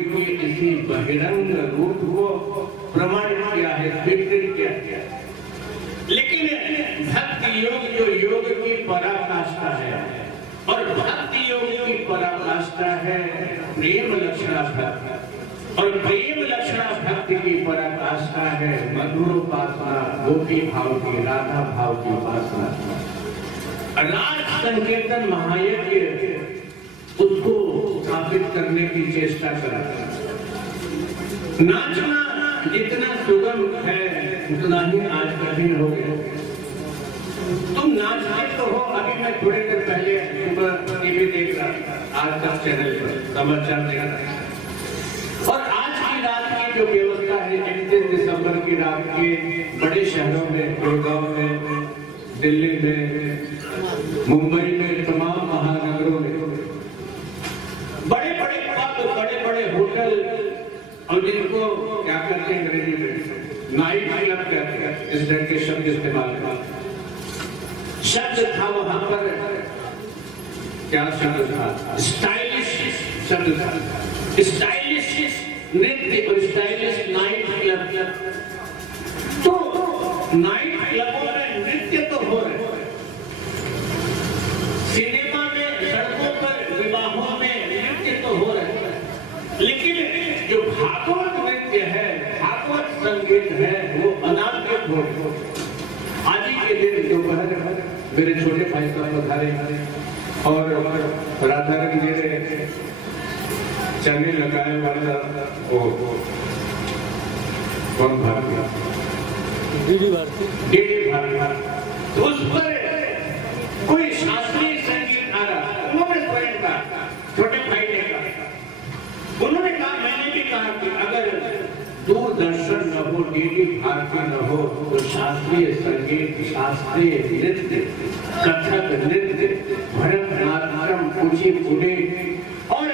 किसी बहिरंग रूप को प्रमाणित किया है, स्वीकृत किया है। लेकिन भक्ति योग जो योग की पराकाष्ठा है, और भक्ति योग की पराकाष्ठा है प्रेम लक्षणा भक्ति, और प्रेम लक्षणा भक्ति की पराकाष्ठा है मधुरोपासना, गोपी भाव की, राधा भाव की उपासना। राज संकीर्तन महायज्ञ उसको स्थापित करने की चेष्टा करा। नाचना जितना सुगम है उतना ही आज कठिन हो गया। तुम नाचते तो हो। अभी मैं थोड़ी देर पहले सुबह टीवी देख रहा था, आज तक चैनल पर समाचार देख रहा था, और आज की रात की जो व्यवस्था है 31 दिसंबर की रात के बड़े शहरों में, गुड़गांव में, दिल्ली में, मुंबई में, तमाम महानगरों में बड़े बड़े पब, बड़े बड़े होटल, और जिनको क्या कहते हैं अंग्रेजी में नाइट क्लब कहते हैं, इस तरह के शब्द इस्तेमाल करते हैं। शब्द था वहां पर, क्या शब्द था? स्टाइलिश शब्द था। स्टाइलिश नृत्य और स्टाइलिश नाइट क्लब। तो नाइट क्लबों में नृत्य तो हो रहे, सिनेमा में, सड़कों पर, विवाहों में नृत्य तो हो रहे, लेकिन जो भागवत नृत्य है, भागवत संगीत है, वो अनाद्यत हो। आज ही के दिन दोपहर मेरे छोटे भाई का पधारे और राधा रंग मेरे चने लगाए वाला कौन भारती, डीडी भारती, तो उस पर कोई शास्त्रीय संगीत आ रहा। उन्होंने स्वयं कहा, छोटे भाई ने कहा, उन्होंने कहा, मैंने भी कहा कि अगर दूरदर्शन न हो, डीडी भारती न हो, तो शास्त्रीय संगीत, शास्त्रीय नृत्य, कथक नृत्य, भरतनाट्यम, कुचिपुड़ी और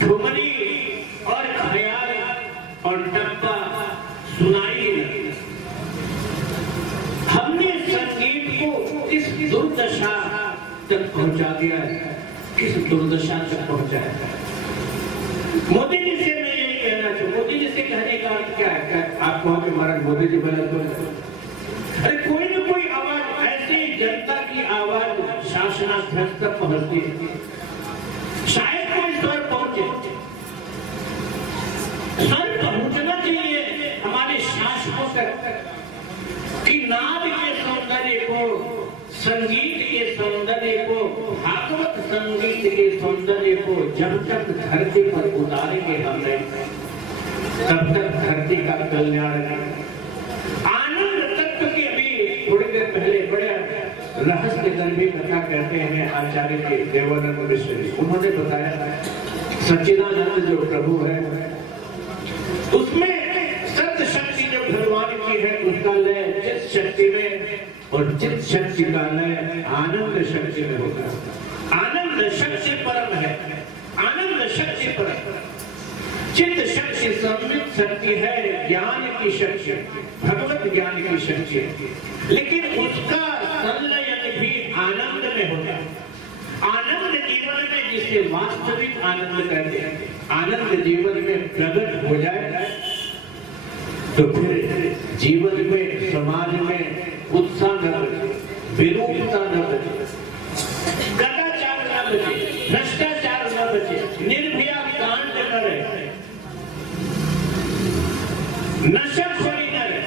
ठुमरी और ख्याल और टप्पा सुनाई नहीं। हमने संगीत को इस दुर्दशा तक पहुंचा दिया है, किस दुर्दशा तक पहुंचाया है। मोदी जी से मैं यही कहना चाहूँ, मोदी जी से कहने का अर्थ क्या है? आप कहोगे महाराज मोदी जी बोला तो, अरे कोई न कोई आवाज ऐसी जनता की आवाज शासनाध्यक्ष तक पहुंचती है, शायद कोई स्वर पहुंचे। स्वर पहुंचना चाहिए हमारे शासकों तक कि नाद के सौंदर्य को, संगीत के सौंदर्य को, भागवत संगीत के सौंदर्य को जब तक धरती पर उतारेंगे हम नहीं, तब तक धरती का कल्याण नहीं। आनंद तत्व की अभी थोड़ी देर पहले बड़े रहस्य गर्भी कथा कहते हैं आचार्य के देवानंद मिश्र जी, उन्होंने बताया सच्चिदानंद जो प्रभु है उसमें सत्य शक्ति जो भगवान की है उसका लय चित शक्ति में, और चित शक्ति का लय आनंद शक्ति में होता है। आनंद शक्ति परम है, आनंद शक्ति परम। चित शक्ति संवित शक्ति है, ज्ञान की शक्ति, भगवत ज्ञान की शक्ति है, लेकिन उसका संलयन भी आनंद में होता है। आनंद जीवन में जिसे वास्तविक आनंद कहते हैं, आनंद जीवन में प्रकट हो जाए तो फिर जीवन में, समाज में उत्साह न बचे, विरूपता न बचे, कदाचार न बचे, भ्रष्टाचार न बचे, निर्भया कांड न रहे, नशाखोरी न रहे।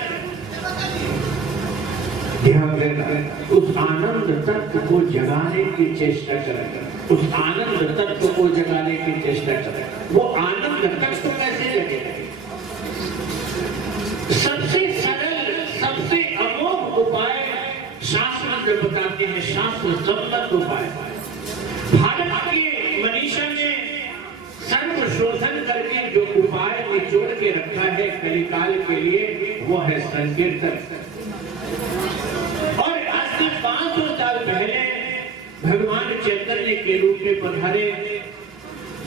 ध्यान देना, उस आनंद तत्व को जगाने की चेष्टा करें, उस आनंद तत्व को जगाने की चेष्टा करें। वो आनंद तत्व कैसे जगेगा? सबसे सरल, सबसे अमोघ उपाय शास्त्र बताते हैं, शास्त्र सम्मत उपाय। भारत के मनीषा ने सर्व शोधन करके जो उपाय निचोड़ के रखा है कलिकाल के लिए, वो है संकीर्तन। और आज से 500 साल पहले भगवान चैतन्य के रूप में पधारे,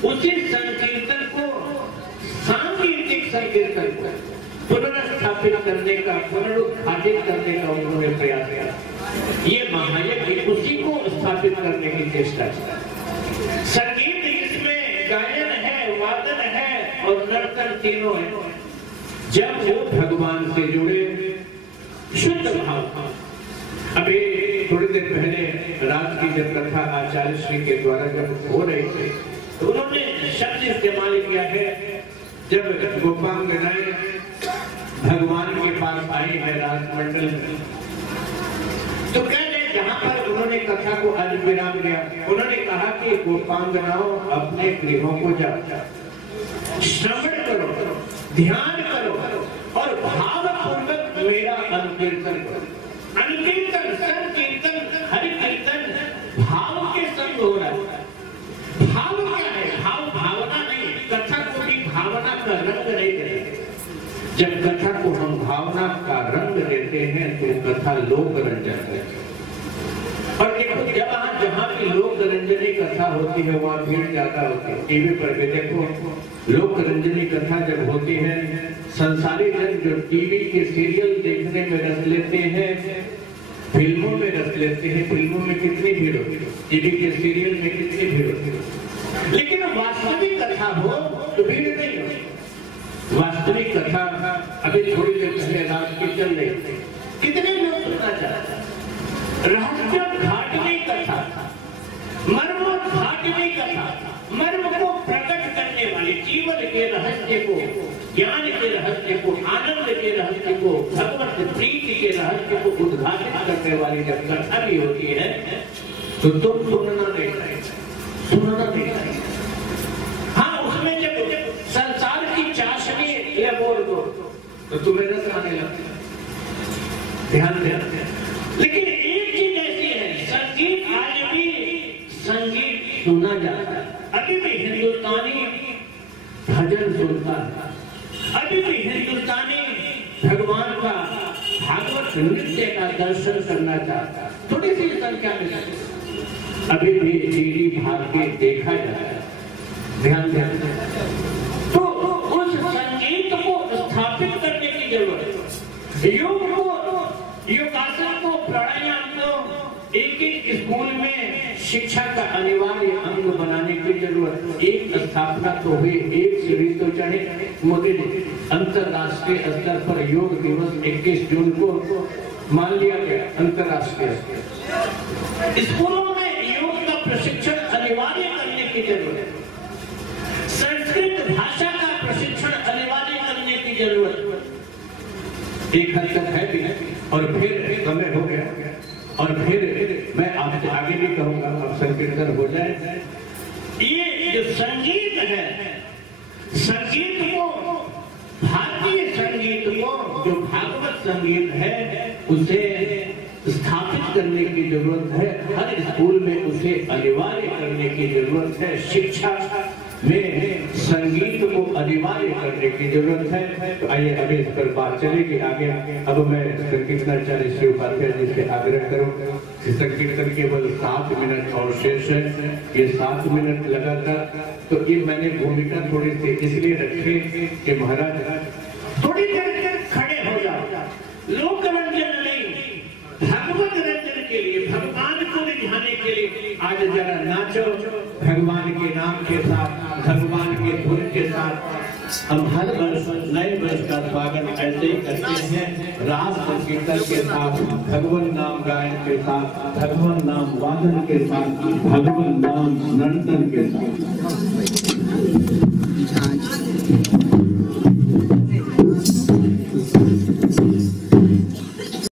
उसी संकीर्तन को, सांकीर्तिक संकीर्तन को पुनर्स्थापित करने का, पुनरुत्थापित करने का उन्होंने प्रयास किया। ये महायज्ञ उसी को स्थापित करने की चेष्टा की। संगीत इसमें गायन है, वादन है, और नर्तन तीनों है। जब वो भगवान से जुड़े शुद्ध भाव। अभी थोड़ी देर पहले रात की जब कथा आचार्य श्री के द्वारा जब हो रही थी तो उन्होंने शब्द इस्तेमाल किया है, जब गोपांगनाएं भगवान के पास आई है राजमंडल में, तो कह रहे जहां पर उन्होंने कथा को आज विराम दिया, उन्होंने कहा कि गोपांगनाओं अपने गृहों को जाओ, श्रवण करो, ध्यान करो और भावपूर्वक मेरा अनुकीर्तन करो। अनुकीर्तन, संकीर्तन, हरि कीर्तन भाव के संग हो रहा है। भाव क्या है? भाव भावना नहीं, कथा को भी भावना का रंग नहीं देते। जब कथा को हम भावना का रंग देते हैं तो कथा लोक रंजन है। और देखो जहाँ भी लोक रंजनी कथा होती है वहाँ भीड़ ज्यादा होती है। टीवी पर भी देखो लोक रंजनी कथा जब होती है, संसारी जन जो टीवी के सीरियल देखने में रस लेते हैं, फिल्मों में रस लेते हैं। फिल्मों में कितनी भीड़ होती है, टीवी के सीरियल में कितनी भीड़ होती है, लेकिन वास्तविक कथा हो तो भीड़ नहीं होती। वास्तविक कथा अभी थोड़ी देर पहले रात की चल रही थी, कितने लोग सुनना चाहते हैं? रहस्य घाटनी कथा, मर्म घाटनी कथा, मर्म को प्रकट करने वाली, जीवन के रहस्य को, ज्ञान के रहस्य को, आनंद के रहस्य को, भगवत प्रीति के रहस्य को उद्घाटित करने वाली जब कथा भी होती है तो तुम सुनना नहीं, सुनना नहीं। हाँ, उसमें जब संसार की चाशनी या बोल दो तो तुम्हें रस आने लगता है। ध्यान दें, लेकिन एक चीज ऐसी है, संगीत आज भी संगीत सुना जाता है। अभी भी हिंदुस्तानी भजन सुनता है, अभी भी हिंदुस्तानी भगवान का भागवत नृत्य का दर्शन करना चाहता है। थोड़ी सी संख्या में अभी भी टीवी भाग के देखा जाता है। ध्यान दें, तो उस संगीत को स्थापित करने की जरूरत है। योग को, योगासन को, प्राणायाम को एक एक स्कूल में शिक्षा का अनिवार्य अंग बनाने की जरूरत। एक स्थापना तो हुई, एक सीढ़ी तो चढ़े। मोदी जी अंतरराष्ट्रीय स्तर पर योग दिवस 21 जून को मान लिया गया अंतरराष्ट्रीय। स्कूलों में योग का प्रशिक्षण अनिवार्य करने की जरूरत है। संस्कृत भाषा का प्रशिक्षण अनिवार्य करने की जरूरत एक हद तक है भी, और फिर समय हो गया और फिर मैं आपसे आगे भी कहूंगा, अब संकीर्तन हो जाए। ये जो संगीत है, संगीत को, भारतीय संगीत को, जो भागवत संगीत है उसे स्थापित करने की जरूरत है। हर स्कूल में उसे अनिवार्य करने की जरूरत है। शिक्षा में संगीत को अनिवार्य करने की जरूरत है। तो आइए अभी इस पर बात चलेगी आगे। अब मैं संकीर्तनाचार्य श्री उपाध्याय जी से आग्रह करूं, संकीर्तन केवल 7 मिनट और शेष है। ये 7 मिनट लगातार, तो ये मैंने भूमिका थोड़ी सी इसलिए रखी कि महाराज थोड़ी देर खड़े हो जाओ, लोक रंजन नहीं, भगवत रंजन के लिए, भगवान को रिझाने के लिए आज जरा नाचो। भगवान के नाम के साथ, भगवान के धुन के साथ हम हर वर्ष नए वर्ष का स्वागत ऐसे ही करते हैं। रास संकीर्तन के साथ, भगवान नाम गायन के साथ, भगवान नाम वादन के साथ, भगवान नाम नर्तन के साथ।